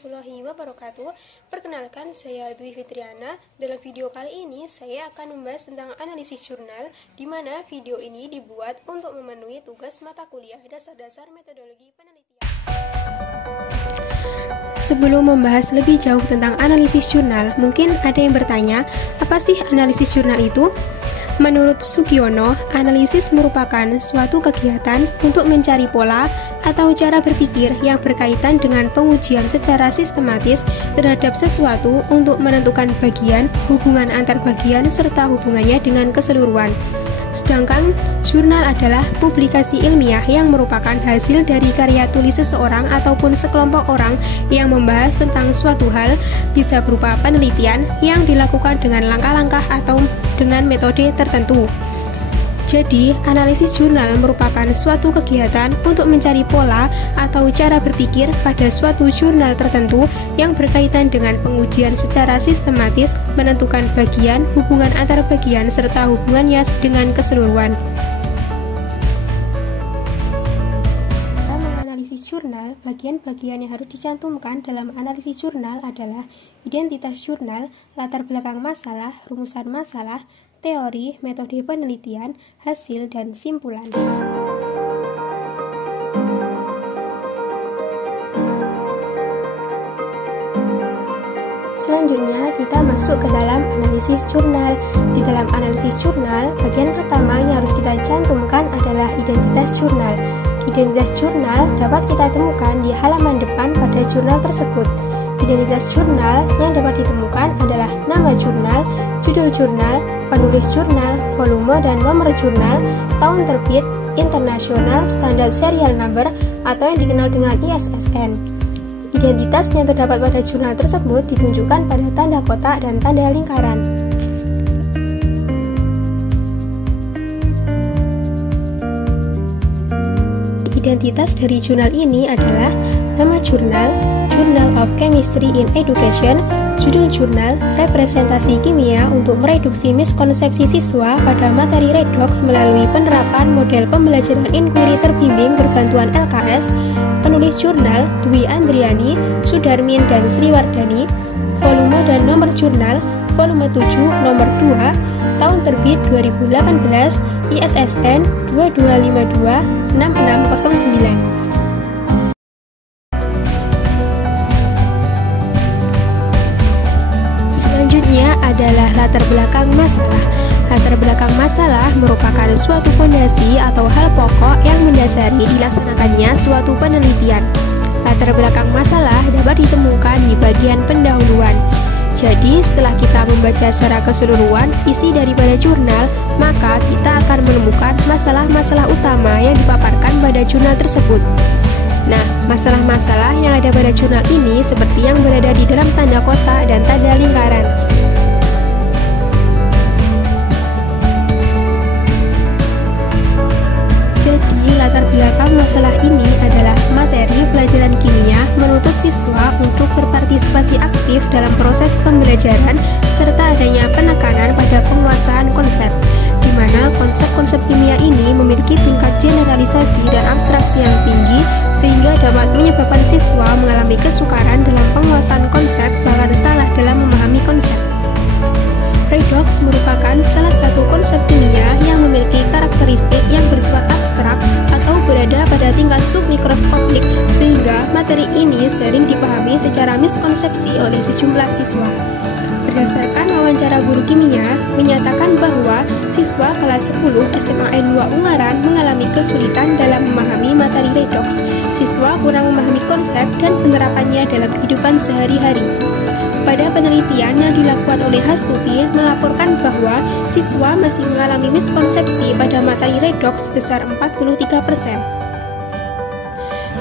warahmatullahi wabarakatuh. Perkenalkan, saya Dwi Fitriana. Dalam video kali ini, saya akan membahas tentang analisis jurnal, di mana video ini dibuat untuk memenuhi tugas mata kuliah dasar-dasar metodologi penelitian. Sebelum membahas lebih jauh tentang analisis jurnal, mungkin ada yang bertanya, apa sih analisis jurnal itu? Menurut Sugiono, analisis merupakan suatu kegiatan untuk mencari pola atau cara berpikir yang berkaitan dengan pengujian secara sistematis terhadap sesuatu untuk menentukan bagian, hubungan antar bagian, serta hubungannya dengan keseluruhan. Sedangkan jurnal adalah publikasi ilmiah yang merupakan hasil dari karya tulis seseorang ataupun sekelompok orang yang membahas tentang suatu hal, bisa berupa penelitian yang dilakukan dengan langkah-langkah atau dengan metode tertentu. Jadi, analisis jurnal merupakan suatu kegiatan untuk mencari pola atau cara berpikir pada suatu jurnal tertentu yang berkaitan dengan pengujian secara sistematis, menentukan bagian, hubungan antar bagian, serta hubungannya dengan keseluruhan. Dalam menganalisis jurnal, bagian-bagian yang harus dicantumkan dalam analisis jurnal adalah identitas jurnal, latar belakang masalah, rumusan masalah, teori, metode penelitian, hasil, dan simpulan. Selanjutnya, kita masuk ke dalam analisis jurnal. Di dalam analisis jurnal, bagian pertama yang harus kita cantumkan adalah identitas jurnal. Identitas jurnal dapat kita temukan di halaman depan pada jurnal tersebut. Identitas jurnal yang dapat ditemukan adalah nama jurnal, judul jurnal, penulis jurnal, volume dan nomor jurnal, tahun terbit, internasional, standar serial number, atau yang dikenal dengan ISSN. Identitas yang terdapat pada jurnal tersebut ditunjukkan pada tanda kotak dan tanda lingkaran. Identitas dari jurnal ini adalah nama jurnal, Journal of Chemistry in Education, judul jurnal, representasi kimia untuk mereduksi miskonsepsi siswa pada materi redox melalui penerapan model pembelajaran inquiry terbimbing berbantuan LKS, penulis jurnal, Dwi Andriani, Sudarmin, dan Sriwardani, volume dan nomor jurnal, volume 7, nomor 2, tahun terbit 2018, ISSN 22526609. Selanjutnya adalah latar belakang masalah. Latar belakang masalah merupakan suatu fondasi atau hal pokok yang mendasari dilaksanakannya suatu penelitian. Latar belakang masalah dapat ditemukan di bagian pendahuluan. Jadi, setelah kita membaca secara keseluruhan isi daripada jurnal, maka kita akan menemukan masalah-masalah utama yang dipaparkan pada jurnal tersebut. Nah, masalah-masalah yang ada pada jurnal ini seperti yang berada di dalam tanda kotak dan tanda lingkaran. Jadi, latar belakang masalah ini adalah materi pelajaran kimia menuntut siswa untuk berpartisipasi aktif dalam proses pembelajaran serta adanya penekanan pada penguasaan konsep, di mana konsep-konsep kimia ini memiliki tingkat generalisasi dan abstraksi yang tinggi sehingga dapat menyebabkan siswa mengalami kesukaran dalam penguasaan konsep bahkan salah dalam memahami konsep. Redox merupakan salah satu konsep kimia yang memiliki karakteristik yang bersifat abstrak atau berada pada tingkat submikroskopik sehingga materi ini sering dipahami secara miskonsepsi oleh sejumlah siswa. Berdasarkan wawancara guru kimia menyatakan bahwa siswa kelas 10 SMA N2 Ungaran mengalami kesulitan dalam memahami materi redox. Siswa kurang memahami konsep dan penerapannya dalam kehidupan sehari-hari. Pada penelitian yang dilakukan oleh Hastuti melaporkan bahwa siswa masih mengalami miskonsepsi pada materi redox sebesar 43%.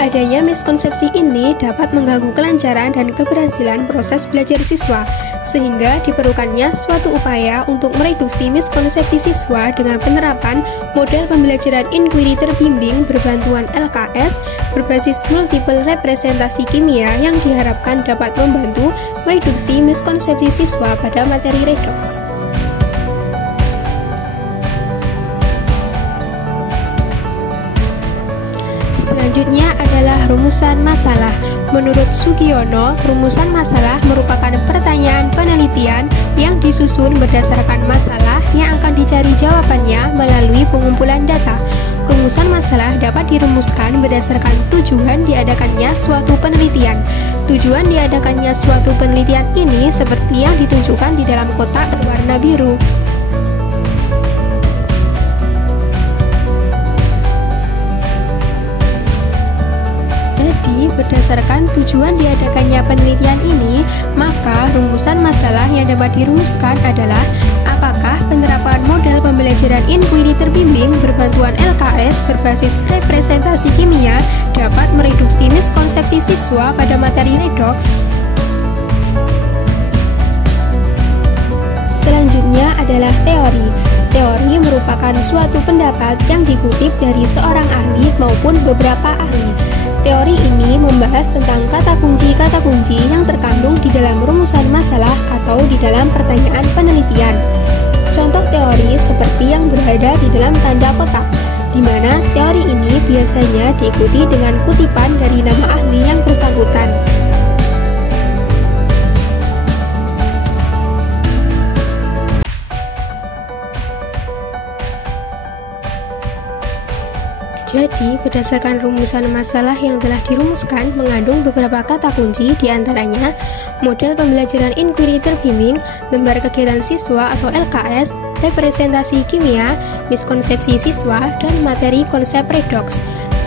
Adanya miskonsepsi ini dapat mengganggu kelancaran dan keberhasilan proses belajar siswa, sehingga diperlukannya suatu upaya untuk mereduksi miskonsepsi siswa dengan penerapan model pembelajaran inquiry terbimbing berbantuan LKS berbasis multiple representasi kimia yang diharapkan dapat membantu mereduksi miskonsepsi siswa pada materi redox. Selanjutnya ada adalah rumusan masalah. Menurut Sugiono, rumusan masalah merupakan pertanyaan penelitian yang disusun berdasarkan masalah yang akan dicari jawabannya melalui pengumpulan data. Rumusan masalah dapat dirumuskan berdasarkan tujuan diadakannya suatu penelitian. Tujuan diadakannya suatu penelitian ini seperti yang ditunjukkan di dalam kotak berwarna biru. Jadi, berdasarkan tujuan diadakannya penelitian ini, maka rumusan masalah yang dapat dirumuskan adalah apakah penerapan model pembelajaran inquiry terbimbing berbantuan LKS berbasis representasi kimia dapat mereduksi miskonsepsi siswa pada materi redox. Selanjutnya adalah teori. Teori merupakan suatu pendapat yang dikutip dari seorang ahli maupun beberapa ahli. Teori ini membahas tentang kata kunci yang terkandung di dalam rumusan masalah atau di dalam pertanyaan penelitian. Contoh teori seperti yang berada di dalam tanda kotak, di mana teori ini biasanya diikuti dengan kutipan dari nama ahli yang bersangkutan. Jadi, berdasarkan rumusan masalah yang telah dirumuskan mengandung beberapa kata kunci, diantaranya model pembelajaran inquiry terbimbing, lembar kegiatan siswa atau LKS, representasi kimia, miskonsepsi siswa, dan materi konsep redox.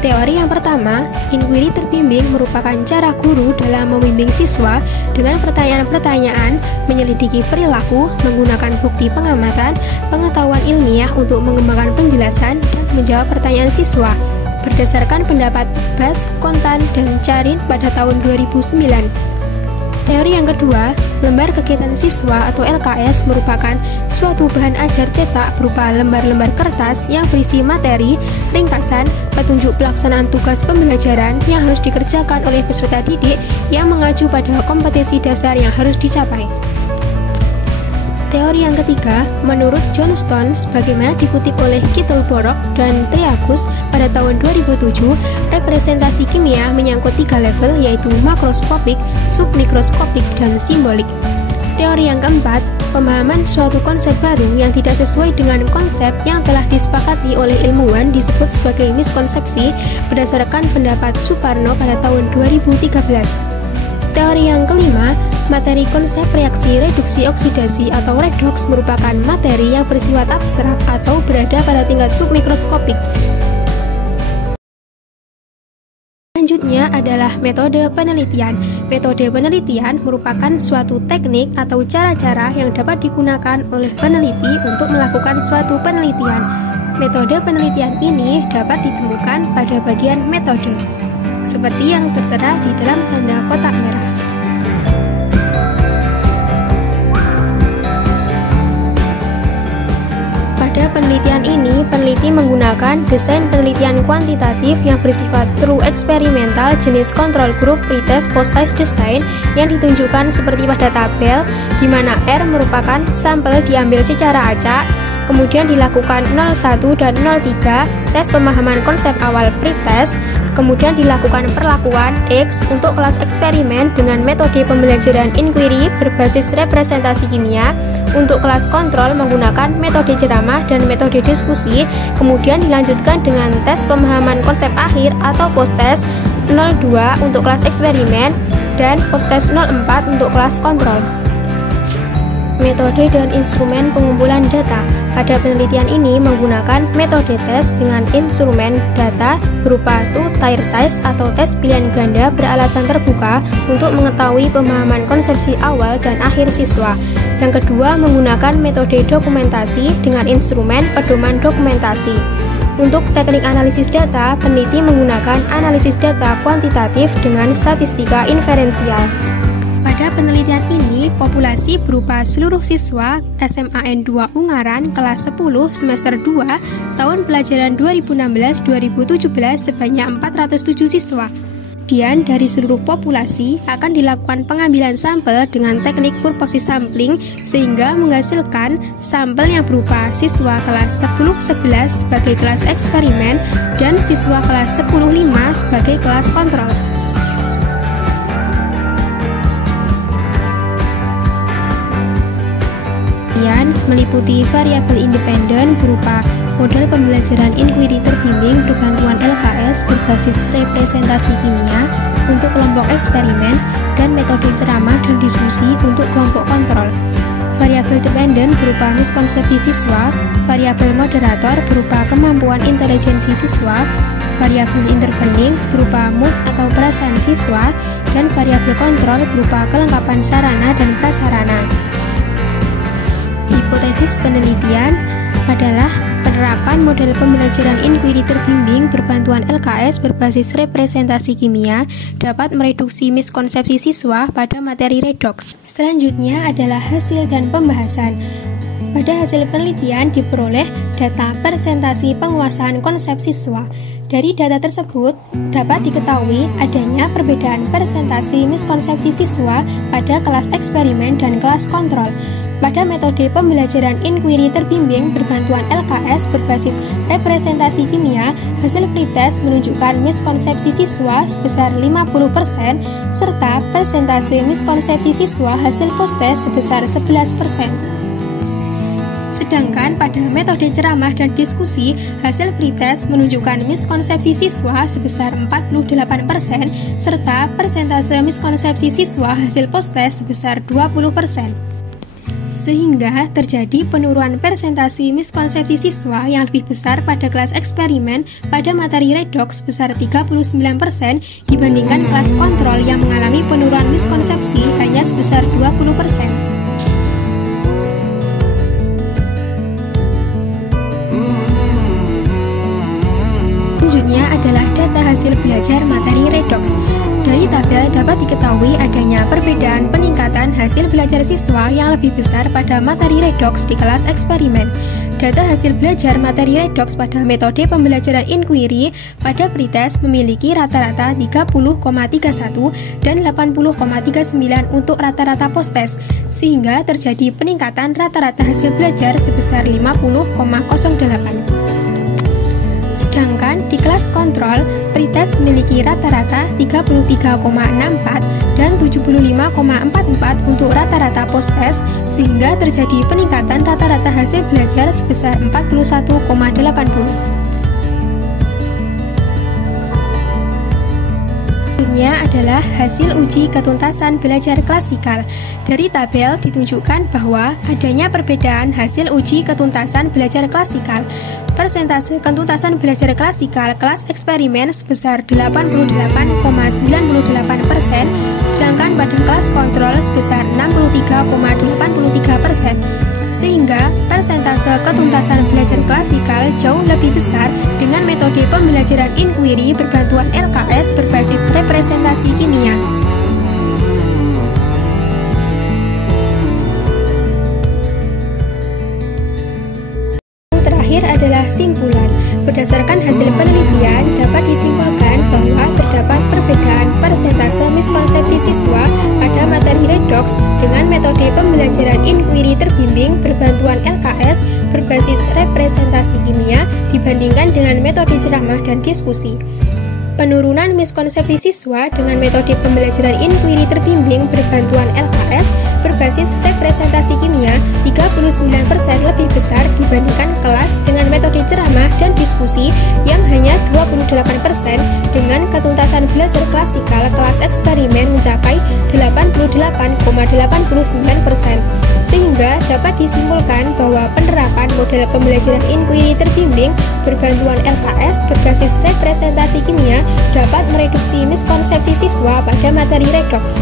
Teori yang pertama, inquiry terbimbing merupakan cara guru dalam membimbing siswa dengan pertanyaan-pertanyaan, menyelidiki perilaku, menggunakan bukti pengamatan, pengetahuan ilmiah untuk mengembangkan penjelasan, dan menjawab pertanyaan siswa. Berdasarkan pendapat Bas, Kontan, dan Carin pada tahun 2009. Teori yang kedua, lembar kegiatan siswa atau LKS merupakan suatu bahan ajar cetak berupa lembar-lembar kertas yang berisi materi, ringkasan, petunjuk pelaksanaan tugas pembelajaran yang harus dikerjakan oleh peserta didik yang mengacu pada kompetensi dasar yang harus dicapai. Teori yang ketiga, menurut Johnston, sebagaimana dikutip oleh Kittelborough dan Triagus pada tahun 2007, representasi kimia menyangkut 3 level, yaitu makroskopik, submikroskopik, dan simbolik. Teori yang keempat, pemahaman suatu konsep baru yang tidak sesuai dengan konsep yang telah disepakati oleh ilmuwan disebut sebagai miskonsepsi berdasarkan pendapat Suparno pada tahun 2013. Teori yang kelima, materi konsep reaksi reduksi oksidasi atau redox merupakan materi yang bersifat abstrak atau berada pada tingkat submikroskopik. Selanjutnya adalah metode penelitian. Metode penelitian merupakan suatu teknik atau cara-cara yang dapat digunakan oleh peneliti untuk melakukan suatu penelitian. Metode penelitian ini dapat ditemukan pada bagian metode, seperti yang tertera di dalam tanda kotak merah. Pada penelitian ini, peneliti menggunakan desain penelitian kuantitatif yang bersifat true eksperimental jenis control group pretest post-test design yang ditunjukkan seperti pada tabel, di mana R merupakan sampel diambil secara acak, kemudian dilakukan 01 dan 03 tes pemahaman konsep awal pretest, kemudian dilakukan perlakuan X untuk kelas eksperimen dengan metode pembelajaran inquiry berbasis representasi kimia. Untuk kelas kontrol menggunakan metode ceramah dan metode diskusi, kemudian dilanjutkan dengan tes pemahaman konsep akhir atau post-test 02 untuk kelas eksperimen dan post-test 04 untuk kelas kontrol. Metode dan instrumen pengumpulan data. Pada penelitian ini menggunakan metode tes dengan instrumen data berupa two-tier test atau tes pilihan ganda beralasan terbuka untuk mengetahui pemahaman konsepsi awal dan akhir siswa. Yang kedua, menggunakan metode dokumentasi dengan instrumen pedoman dokumentasi. Untuk teknik analisis data, peneliti menggunakan analisis data kuantitatif dengan statistika inferensial. Pada penelitian ini, populasi berupa seluruh siswa SMAN 2 Ungaran kelas 10 semester 2 tahun pelajaran 2016-2017 sebanyak 407 siswa. Kemudian dari seluruh populasi akan dilakukan pengambilan sampel dengan teknik purposive sampling sehingga menghasilkan sampel yang berupa siswa kelas 10-11 sebagai kelas eksperimen dan siswa kelas 10-5 sebagai kelas kontrol. Kemudian meliputi variabel independen berupa model pembelajaran inquiry terbimbing berbantuan LKS berbasis representasi kimia untuk kelompok eksperimen dan metode ceramah dan diskusi untuk kelompok kontrol. Variabel dependen berupa miskonsepsi siswa, variabel moderator berupa kemampuan intelijensi siswa, variabel intervening berupa mood atau perasaan siswa, dan variabel kontrol berupa kelengkapan sarana dan prasarana. Hipotesis penelitian adalah penerapan model pembelajaran inquiry terbimbing berbantuan LKS berbasis representasi kimia dapat mereduksi miskonsepsi siswa pada materi redoks. Selanjutnya adalah hasil dan pembahasan. Pada hasil penelitian diperoleh data presentasi penguasaan konsep siswa. Dari data tersebut dapat diketahui adanya perbedaan presentasi miskonsepsi siswa pada kelas eksperimen dan kelas kontrol. Pada metode pembelajaran inquiry terbimbing berbantuan LKS berbasis representasi kimia, hasil pretest menunjukkan miskonsepsi siswa sebesar 50% serta persentase miskonsepsi siswa hasil posttest sebesar 11%. Sedangkan pada metode ceramah dan diskusi, hasil pretest menunjukkan miskonsepsi siswa sebesar 48% serta persentase miskonsepsi siswa hasil posttest sebesar 20%. Sehingga terjadi penurunan persentasi miskonsepsi siswa yang lebih besar pada kelas eksperimen pada materi redoks sebesar 39% dibandingkan kelas kontrol yang mengalami penurunan miskonsepsi hanya sebesar 20%. Selanjutnya adalah data hasil belajar materi redoks. Dari tabel dapat diketahui adanya perbedaan peningkatan hasil belajar siswa yang lebih besar pada materi redoks di kelas eksperimen. Data hasil belajar materi redoks pada metode pembelajaran inquiry pada pretest memiliki rata-rata 30,31 dan 80,39 untuk rata-rata posttest, sehingga terjadi peningkatan rata-rata hasil belajar sebesar 50,08. Sedangkan di kelas kontrol, pretest memiliki rata-rata 33,64 dan 75,44 untuk rata-rata posttest, sehingga terjadi peningkatan rata-rata hasil belajar sebesar 41,80. Adalah hasil uji ketuntasan belajar klasikal. Dari tabel ditunjukkan bahwa adanya perbedaan hasil uji ketuntasan belajar klasikal. Persentase ketuntasan belajar klasikal kelas eksperimen sebesar 88,98%, sedangkan pada kelas kontrol sebesar 63,83%. Sehingga persentase ketuntasan belajar klasikal jauh lebih besar dengan metode pembelajaran inquiry berbantuan LKS berbasis representasi kimia. Yang terakhir adalah simpulan. Berdasarkan hasil penelitian, dapat disimpulkan bahwa terdapat perbedaan persentase miskonsepsi siswa pada materi redoks dengan metode pembelajaran inquiry terbimbing berbantuan LKS berbasis representasi kimia dibandingkan dengan metode ceramah dan diskusi. Penurunan miskonsepsi siswa dengan metode pembelajaran inquiry terbimbing berbantuan LKS berbasis representasi kimia 39% lebih besar dibandingkan kelas dengan metode ceramah dan diskusi yang hanya 28% dengan ketuntasan belajar klasikal kelas eksperimen mencapai 88,89%. Sehingga dapat disimpulkan bahwa penerapan model pembelajaran inquiry terbimbing berbantuan LKS berbasis representasi kimia dapat mereduksi miskonsepsi siswa pada materi redoks.